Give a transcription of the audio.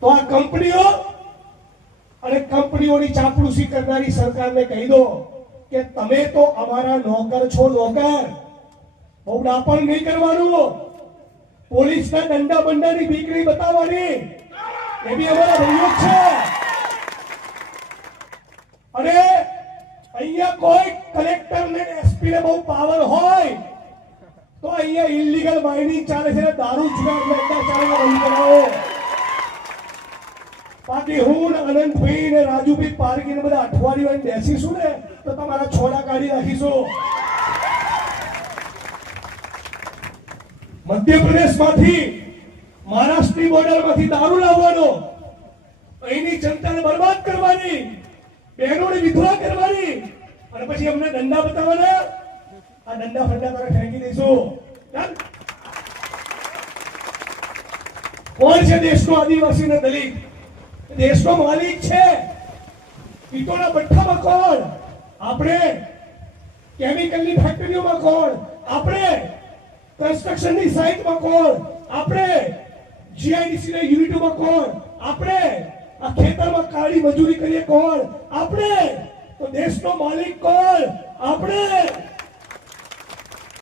તો આ કંપનીઓ અને કંપનીઓની ચાપડુસી કરનારી સરકારને કહી દો કે તમે તો અમારા નોકર છો નોકર. બહુ ડાપણ નહીં કરવાનું. પોલીસના દંડા બંડાની નહીં બતાવવાની. એ બી અમારા ભાઈઓ છે. અને અહીંયા કોઈ કલેક્ટર ને એસપી ને બહુ પાવર હોય, તો અહીંયા ઇલીગલ માઇનિંગ ચાલે છે દારૂ જુગાર ચાલે છે બાકી હું અનંતભાઈ ને રાજુભાઈ પારકી ને બધા અઠવાડિયું આવીને બેસીશું ને, તો તમારા છોડા કાઢી નાખીશું. મધ્યપ્રદેશમાંથી મહારાષ્ટ્રની બોર્ડરમાંથી દારૂ લાવવાનો, અહીંની જનતાને બરબાદ કરવાની, બહેનોને વિધવા કરવાની, અને પછી અમને દંડા બતાવવાના. આ દંડા ફંડા તારે ફેંકી દઈશું. કોણ છે દેશનો આદિવાસી ને દલિત? દેશનો માલિક છે. ઈટોના ભઠ્ઠામાં કોણ? આપણે કેમિકલની ફેક્ટરીઓમાં કોણ? આપણે કન્સ્ટ્રક્શનની સાઇટમાં કોણ? આપણે જીઆઈડીસીના યુનિટોમાં કોણ? આપણે આ ખેતરમાં કાળી મજૂરી કરીએ કોણ? આપણે તો દેશનો માલિક કોણ? આપણે